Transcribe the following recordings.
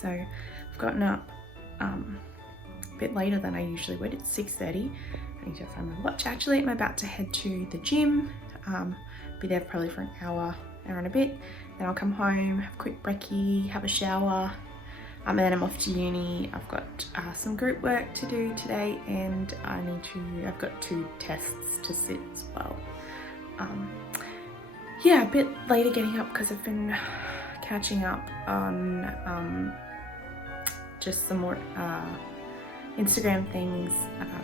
so I've gotten up a bit later than I usually would. It's 6:30. I need to find my watch actually. I'm about to head to the gym, be there probably for an hour and a bit. Then I'll come home, have a quick brekkie, have a shower, and then I'm off to uni. I've got some group work to do today, and I've got 2 tests to sit as well. Yeah, a bit later getting up because I've been catching up on just some more Instagram things,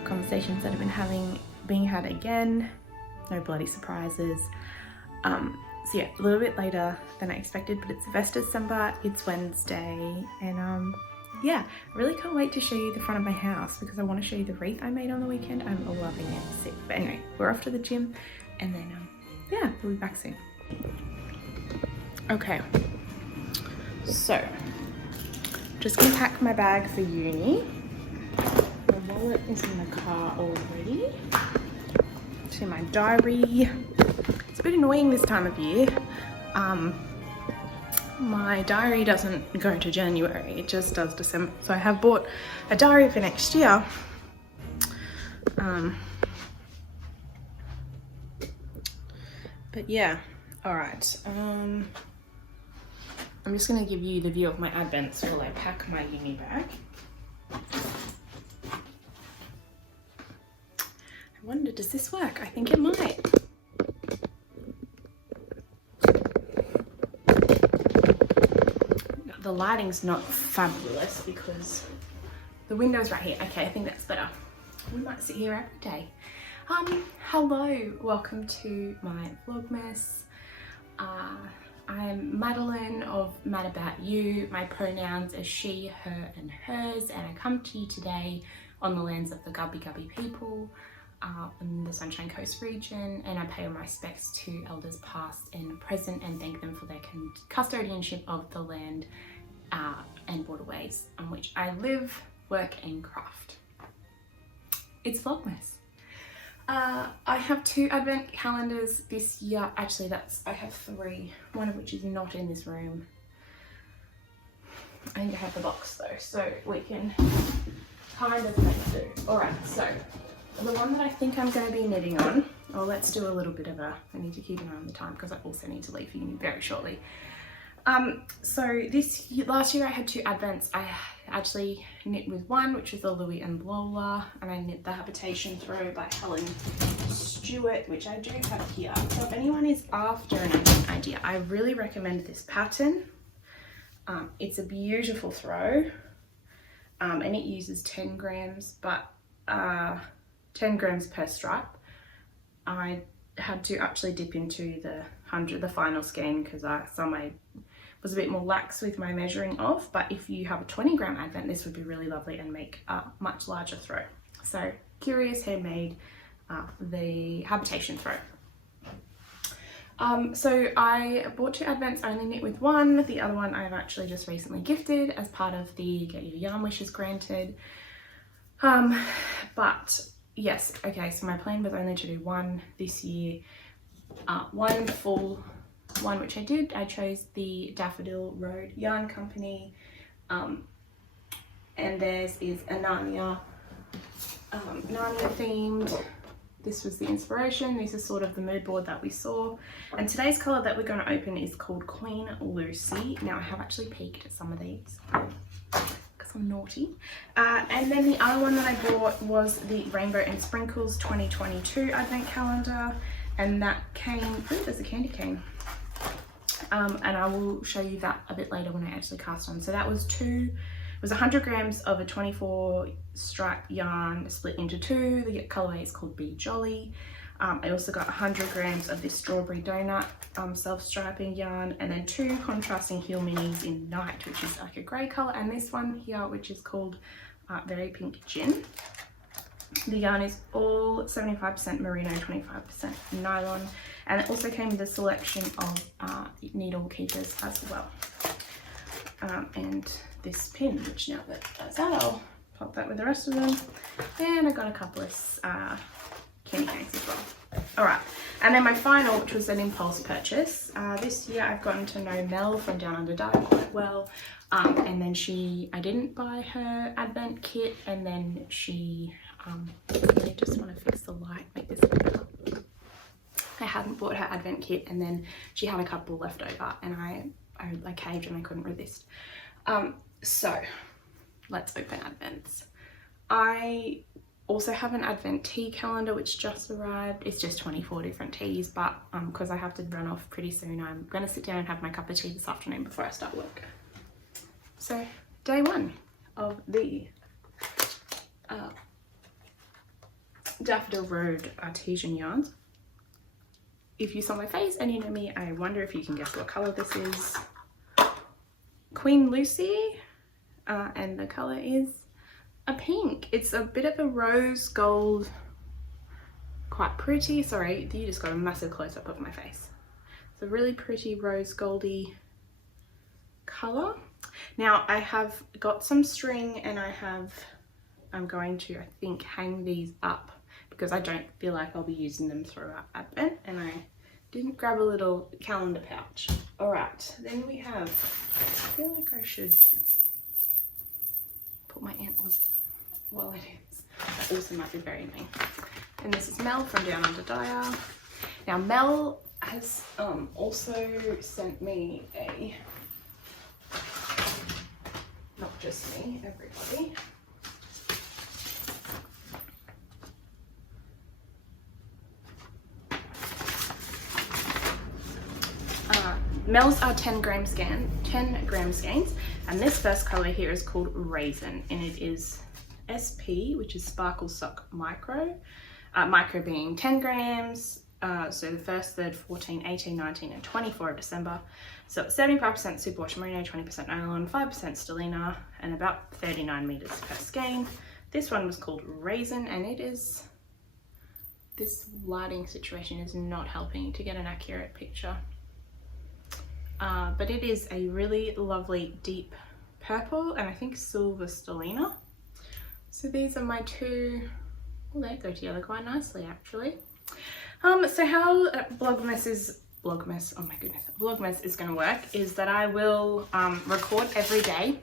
conversations that have been being had again. No bloody surprises. So yeah, a little bit later than I expected, but it's the 1st of December, it's Wednesday, and yeah, really can't wait to show you the front of my house because I want to show you the wreath I made on the weekend. I'm loving it. Sick. But anyway, we're off to the gym, and then yeah, we'll be back soon. Okay, so just gonna pack my bag for uni. My wallet is in the car already. To my diary. It's a bit annoying this time of year. My diary doesn't go to January, it just does December. So I have bought a diary for next year. But yeah, all right. I'm just gonna give you the view of my advents while I pack my uni bag. I wonder, does this work? I think it might. The lighting's not fabulous because the window's right here. Okay, I think that's better. We might sit here every day. Hello, welcome to my Vlogmas. I'm Madeline of Mad About Ewe. My pronouns are she, her and hers, and I come to you today on the lands of the Gubbi Gubbi people in the Sunshine Coast region, and I pay my respects to elders past and present and thank them for their custodianship of the land and waterways on which I live, work and craft. It's Vlogmas. I have 2 advent calendars this year. Actually, I have 3, one of which is not in this room. I need to have the box though, so we can kind of make do. Alright, so the one that I think I'm going to be knitting on, let's do a little bit of I need to keep an eye on the time because I also need to leave for uni very shortly. So last year I had 2 advents. I actually knit with one, which is the Louie and Lola, and I knit the Habitation Throw by Helen Stewart, which I do have here. So if anyone is after an advent idea, I really recommend this pattern. It's a beautiful throw, and it uses 10 grams, but 10 grams per stripe. I had to actually dip into the final skein because I was a bit more lax with my measuring of, but if you have a 20 gram advent, this would be really lovely and make a much larger throw. So Curious Handmade, the Habitation Throw. So I bought 2 advents, I only knit with one. The other one I've actually just recently gifted as part of the Get Your Yarn Wishes Granted. But yes, okay, so my plan was only to do one this year, one full one, which I did. I chose the Daffodil Road Yarn Company, and theirs is a Narnia themed. This was the inspiration. This is sort of the mood board that we saw, and today's colour that we're going to open is called Queen Lucy. Now I have actually peeked at some of these because I'm naughty, and then the other one that I bought was the Rainbow and Sprinkles 2022 advent calendar, and that came, oh, there's a candy cane. And I will show you that a bit later when I actually cast on. So that was 100 grams of a 24 stripe yarn split into 2. The colourway is called Be Jolly. I also got 100 grams of this Strawberry Donut self-striping yarn, and then 2 contrasting heel minis in Night, which is like a grey colour, and this one here, which is called Very Pink Gin. The yarn is all 75% merino, 25% nylon, and it also came with a selection of needle keepers as well. And this pin, which now that does that, I'll pop that with the rest of them. And I got a couple of candy canes as well. All right, And then my final, which was an impulse purchase. This year I've gotten to know Mel from Down Under Diet quite well. And then I didn't buy her advent kit, and then she, I just want to fix the light, make this better. I hadn't bought her advent kit, and then she had a couple left over, and I caved and I couldn't resist. So let's open advents. I also have an advent tea calendar which just arrived. It's just 24 different teas, but because I have to run off pretty soon, I'm gonna sit down and have my cup of tea this afternoon before I start work. So day one of the Daffodil Road Artesian yarns. If you saw my face and you know me, I wonder if you can guess what colour this is. Queen Lucy, and the colour is a pink. It's a bit of a rose gold, quite pretty. Sorry, you just got a massive close-up of my face. It's a really pretty rose goldy colour. Now I have got some string, and I'm going to, I think, hang these up because I don't feel like I'll be using them throughout Advent, and I didn't grab a little calendar pouch. All right, then we have, I feel like I should put my antlers while it is. That also might be very mean. And this is Mel from Down Under Diet. Now Mel has also sent me a, not just me, everybody. Mel's are 10 gram skeins, and this first color here is called Raisin, and it is SP, which is Sparkle Sock Micro. Micro being 10 grams, so the 1st, 3rd, 14, 18, 19, and 24 of December. So it's 75% superwash merino, 20% nylon, 5% stellina, and about 39 meters per skein. This one was called Raisin, and it is, this lighting situation is not helping to get an accurate picture. But it is a really lovely deep purple and I think silver stellina. So these are my two, well, they go together quite nicely actually. So how Vlogmas is going to work is that I will record every day.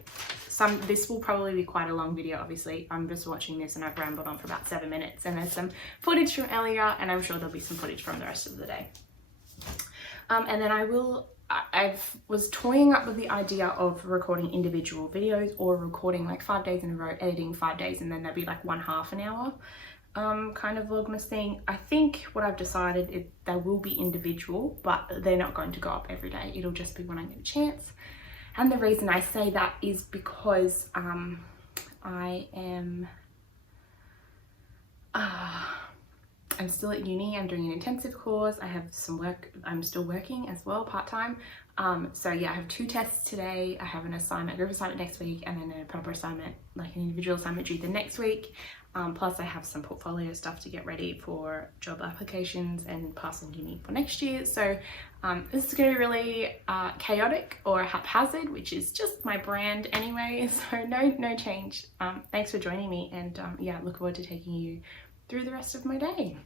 This will probably be quite a long video, obviously. I'm just watching this and I've rambled on for about 7 minutes, and there's some footage from earlier, and I'm sure there'll be some footage from the rest of the day. And then I was toying up with the idea of recording individual videos, or recording like 5 days in a row, editing 5 days, and then there'd be like one half an hour kind of Vlogmas thing. I think what I've decided is they will be individual, but they're not going to go up every day. It'll just be when I get a chance. And the reason I say that is because I'm still at uni, I'm doing an intensive course, I have some work, I'm still working as well part-time. So yeah, I have 2 tests today, I have an assignment, a group assignment next week, and then a proper assignment, like an individual assignment due the next week. Plus I have some portfolio stuff to get ready for job applications and passing uni for next year. So this is going to be really chaotic or haphazard, which is just my brand anyway, so no change. Thanks for joining me, and yeah, look forward to taking you through the rest of my day.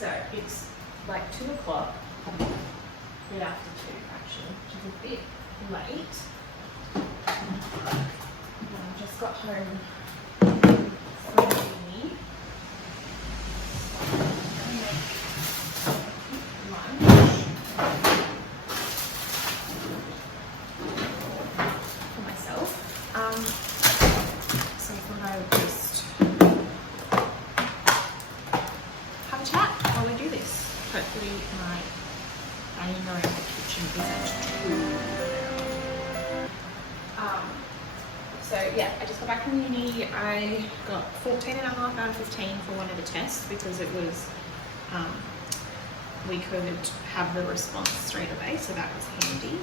so it's like 2 o'clock, a bit after 2 actually, which is a bit late. I just got home from uni. Lunch. For myself. So I thought I would just have a chat while we do this. Hopefully my dining room in the kitchen isn't too so yeah, I just got back from uni. I got 14.5 out of 15 for one of the tests because it was we could have the response straight away, so that was handy.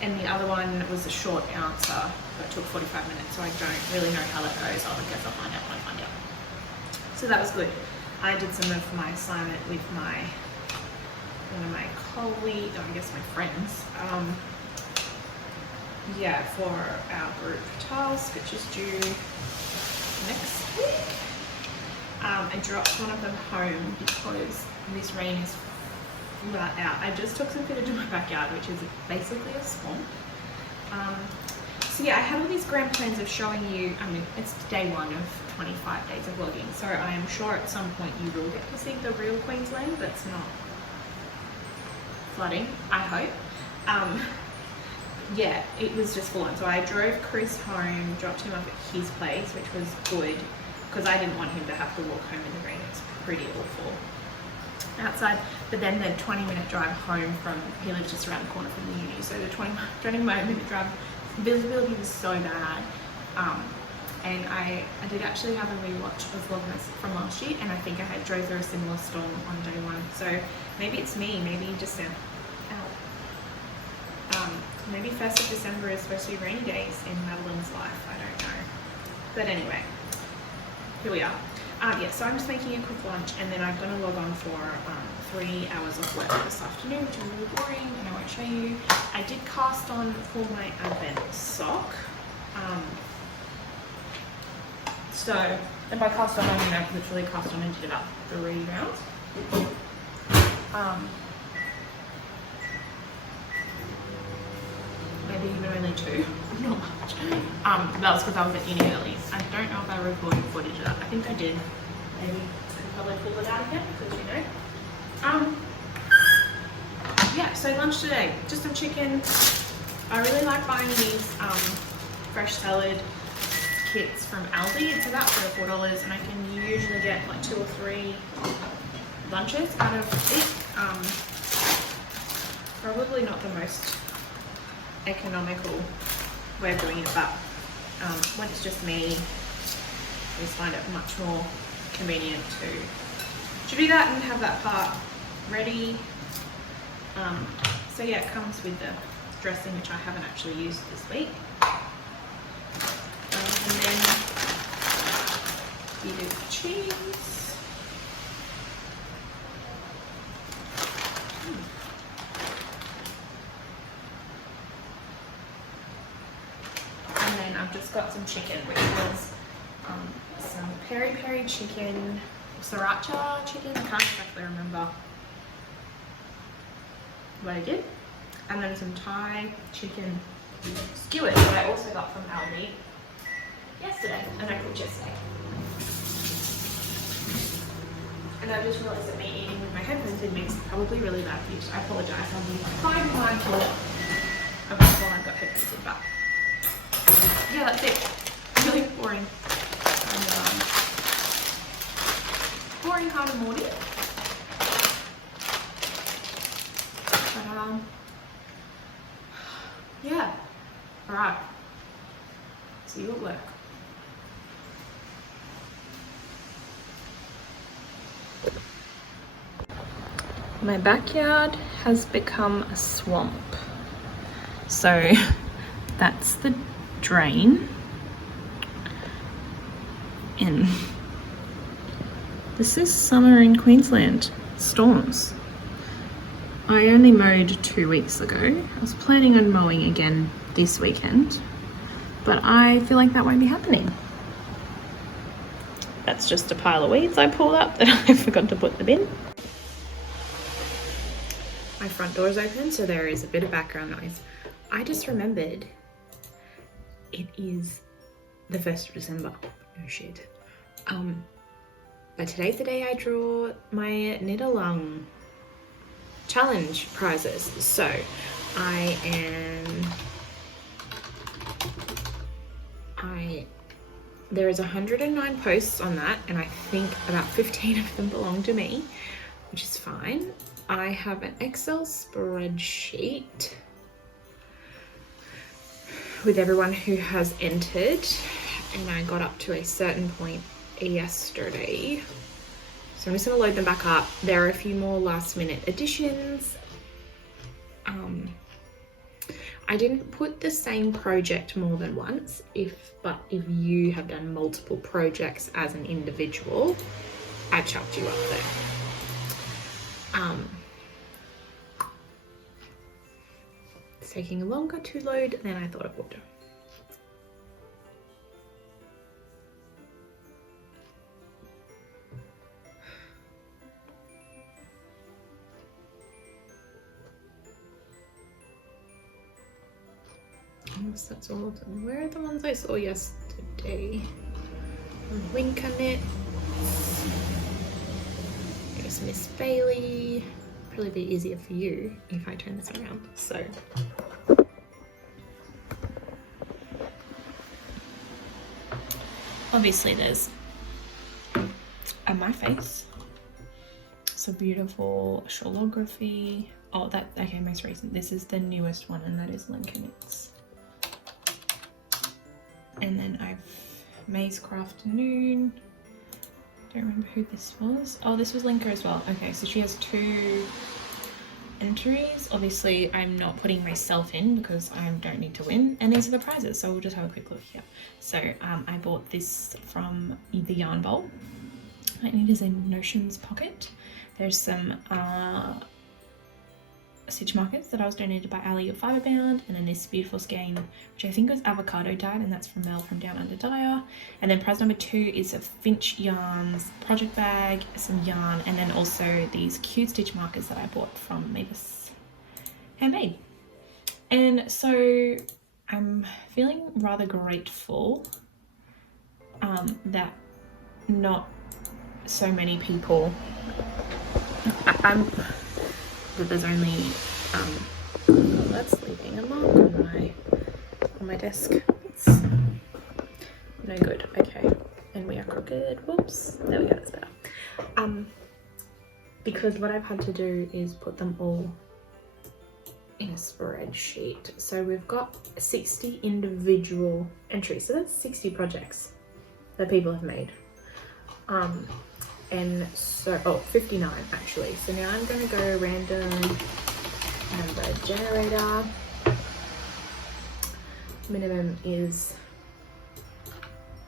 And the other one was a short answer, but it took 45 minutes, so I don't really know how that goes. I guess I'll find out when I find out. So that was good. I did some of my assignment with one of my colleagues, I guess my friends, yeah, for our group task, which is due next week. I dropped one of them home because this rain is flat out. I just took some footage of my backyard, which is basically a swamp. So yeah, I have all these grand plans of showing you, I mean, it's day 1 of 25 days of vlogging, so I am sure at some point you will get to see the real Queensland that's not flooding, I hope. Yeah, it was just full on. So I drove Chris home, dropped him off at his place, which was good because I didn't want him to have to walk home in the rain. It's pretty awful outside. But then the 20-minute drive home from, he lives just around the corner from the uni, so the 20-minute drive, visibility was so bad. And I did actually have a rewatch of VLOGMAS from last year, and I think I had drove through a similar storm on day 1. So maybe it's me, maybe just maybe 1st of December is supposed to be rainy days in Madeline's life. I don't know. But anyway, here we are. Yeah, so I'm just making a quick lunch, and then I'm going to log on for 3 hours of work this afternoon, which is really boring, and I won't show you. I did cast on for my Advent sock. And by cast on, I mean I literally cast on and did about 3 rounds. Maybe even only 2, not much. That was because I was at uni early. I don't know if I recorded footage of that. I think I did. Maybe I could probably pull it out again because you know. Yeah, so lunch today, just some chicken. I really like buying these fresh salad kits from Aldi. It's about $3 or $4, and I can usually get like 2 or 3 lunches out of it. Probably not the most economical way of doing it, but when it's just me, I just find it much more convenient to do that and have that part ready. So yeah, it comes with the dressing, which I haven't actually used this week, and then a bit of cheese. I've just got some chicken, which was some peri-peri chicken, sriracha chicken, I can't exactly remember what I did, and then some Thai chicken skewers that I also got from Aldi yesterday, and I cooked yesterday. And I just realised that me eating with my headphones in makes probably really bad for you, so I apologise. I'll be fine mindful of this while I've got headphones in, but yeah, that's it. Really boring. Boring kind of morning. But yeah. Alright. See you at work. My backyard has become a swamp. So that's the drain, and this is summer in Queensland. Storms. I only mowed 2 weeks ago. I was planning on mowing again this weekend, but I feel like that won't be happening. That's just a pile of weeds I pulled up that I forgot to put them in. My front door is open, so there is a bit of background noise. I just remembered it is the 1st of December. Oh shit. But today's the day I draw my knit along challenge prizes. So there is 109 posts on that, and I think about 15 of them belong to me, which is fine. I have an Excel spreadsheet with everyone who has entered, and I got up to a certain point yesterday. So I'm just gonna load them back up. There are a few more last minute additions. I didn't put the same project more than once, but if you have done multiple projects as an individual, I've chucked you up there. It's taking longer to load than I thought it would. Yes, that's all of them. Where are the ones I saw yesterday? Winker Knits. There's Miss Bailey. Probably be easier for you if I turn this around. So obviously there's my face. It's a beautiful shawlography. Oh, that okay, most recent. This is the newest one, and that is Winker Knits. And then I've May's Crafternoon. Don't remember who this was. Oh, this was Linker as well. Okay, so she has 2 entries. Obviously, I'm not putting myself in because I don't need to win. And these are the prizes, so we'll just have a quick look here. So I bought this from the Yarn Bowl. I need is a Notions pocket. There's some stitch markers that I was donated by Ali of Fiberbound, and then this beautiful skein which I think was avocado dyed, and that's from Mel from Down Under Dyer. And then prize number 2 is a Finch Yarns project bag, some yarn, and then also these cute stitch markers that I bought from Mavis Handmade. And so I'm feeling rather grateful that not so many people that there's only oh, that's leaving a mark on my desk. It's no good. Okay, and we are crooked. Whoops, there we go, that's better. Because what I've had to do is put them all in a spreadsheet. So we've got 60 individual entries, so that's 60 projects that people have made. And so, 59 actually. So now I'm going to go random number generator. Minimum is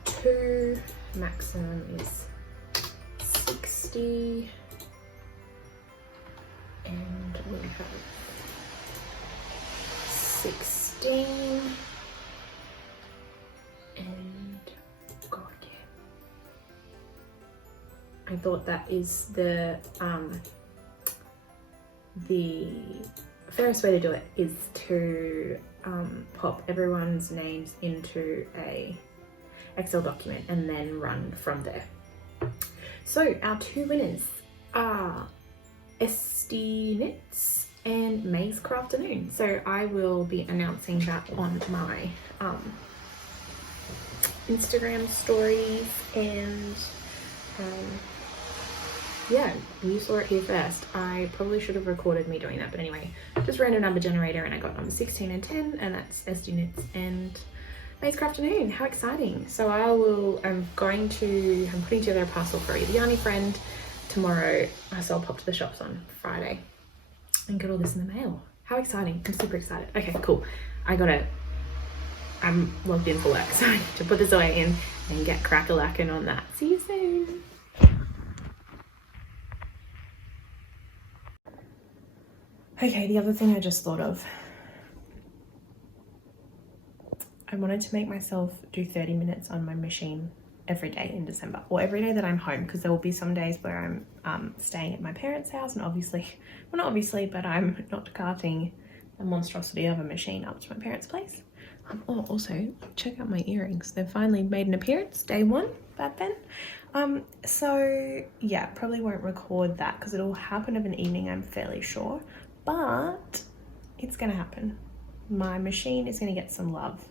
2, maximum is 60, and we have 16, and God, I thought that is the fairest way to do it is to pop everyone's names into a Excel document and then run from there. So our 2 winners are SD Knits and May's Crafternoon. So I will be announcing that on my Instagram stories, and yeah, you saw it here first. I probably should have recorded me doing that, but anyway, just random number generator, and I got number 16 and 10, and that's SD Knits and May's Crafternoon. How exciting. So I'm putting together a parcel for either Yarny Friend tomorrow, so I'll pop to the shops on Friday and get all this in the mail. How exciting. I'm super excited. Okay, cool. I'm logged in for work, so I need to put this away in and get crack-a-lackin' on that. See you soon. Okay, the other thing I just thought of. I wanted to make myself do 30 minutes on my machine every day in December, or every day that I'm home, because there will be some days where I'm staying at my parents' house, and obviously, well, not obviously, but I'm not carting a monstrosity of a machine up to my parents' place. Oh, also check out my earrings, they've finally made an appearance, day one, Bad Ben. So yeah, probably won't record that because it'll happen of an evening, I'm fairly sure, but it's gonna happen. My machine is gonna get some love.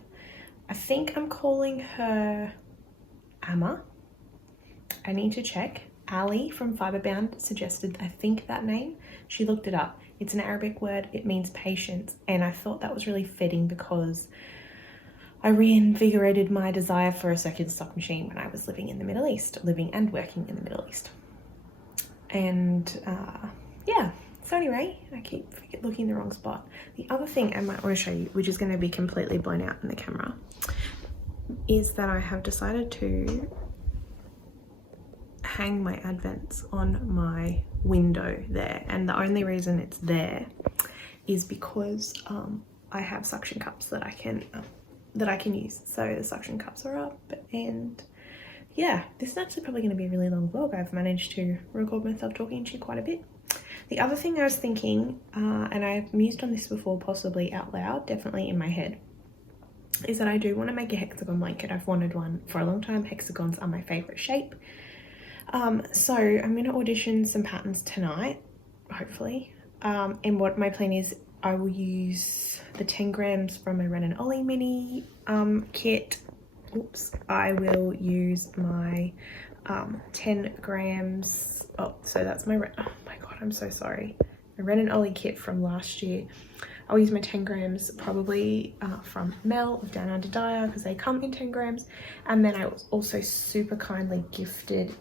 I think I'm calling her Amma. I need to check. Ali from Fiberbound suggested, I think, that name. She looked it up. It's an Arabic word, it means patience, and I thought that was really fitting because I reinvigorated my desire for a circular sock machine when I was living in the Middle East, living and working in the Middle East. And yeah, so anyway, I keep looking in the wrong spot. The other thing I might want to show you, which is going to be completely blown out in the camera, is that I have decided to hang my advents on my window there, and the only reason it's there is because I have suction cups that I can use. So the suction cups are up, and yeah, this is actually probably going to be a really long vlog. I've managed to record myself talking to you quite a bit. The other thing I was thinking, and I've mused on this before, possibly out loud, definitely in my head, is that I do want to make a hexagon blanket. I've wanted one for a long time. Hexagons are my favorite shape. So I'm going to audition some patterns tonight, hopefully. And what my plan is, I will use the 10 grams from my Ren and Ollie mini kit. Oops. I will use my 10 grams. Oh, so that's my, oh my God, I'm so sorry. My Ren and Ollie kit from last year. I'll use my 10 grams probably from Mel of Down Under Dyer, because they come in 10 grams. And then I was also super kindly gifted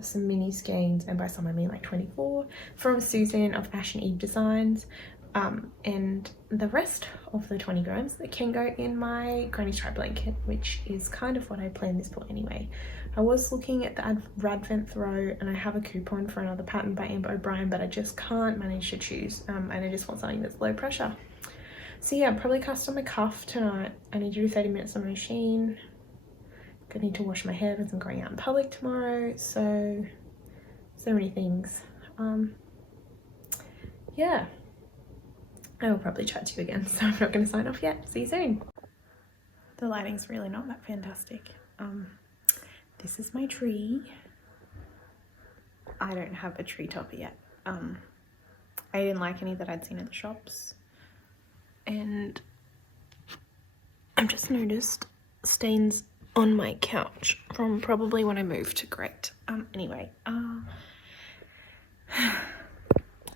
some mini skeins, and by some I mean like 24, from Susan of Ash and Eve Designs. And the rest of the 20 grams that can go in my granny stripe blanket, which is kind of what I planned this for anyway. I was looking at the Advent throw, and I have a coupon for another pattern by Amber O'Brien, but I just can't manage to choose, and I just want something that's low pressure. So yeah, probably cast on my cuff tonight. I need to do 30 minutes on my machine. I need to wash my hair because I'm going out in public tomorrow. So many things. Yeah, I will probably chat to you again, so I'm not going to sign off yet. See you soon. The lighting's really not that fantastic. This is my tree. I don't have a tree topper yet. I didn't like any that I'd seen at the shops, and I've just noticed stains on my couch from probably when I moved. Great. Anyway,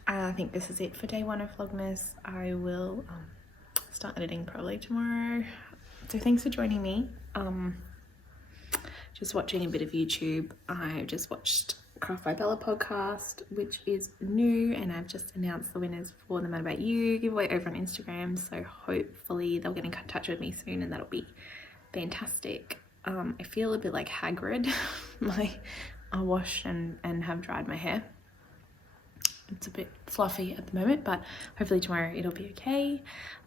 I think this is it for day one of Vlogmas. I will start editing probably tomorrow. So thanks for joining me. Just watching a bit of YouTube. I just watched Craft by Bella podcast, which is new, and I've just announced the winners for the About Ewe giveaway over on Instagram. So hopefully they'll get in touch with me soon, and that'll be fantastic. I feel a bit like Hagrid. I wash and have dried my hair. It's a bit fluffy at the moment, but hopefully tomorrow it'll be okay.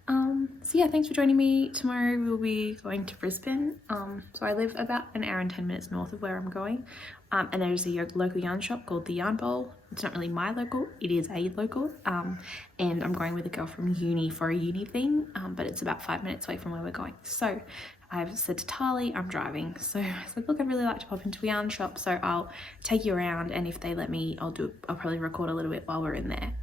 So yeah, thanks for joining me. Tomorrow we'll be going to Brisbane. So I live about an hour and 10 minutes north of where I'm going. And there's a local yarn shop called the Yarn Bowl. It's not really my local, it is a local. And I'm going with a girl from uni for a uni thing, but it's about 5 minutes away from where we're going. So I've said to Tali, I'm driving. So I said, look, I'd really like to pop into a yarn shop, so I'll take you around, and if they let me, I'll probably record a little bit while we're in there.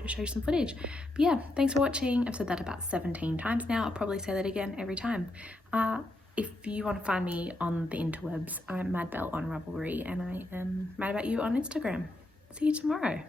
To show you some footage. But yeah, thanks for watching. I've said that about 17 times now. I'll probably say that again every time. If you want to find me on the interwebs, I'm Madbell on Ravelry, and I am Mad About You on Instagram. See you tomorrow.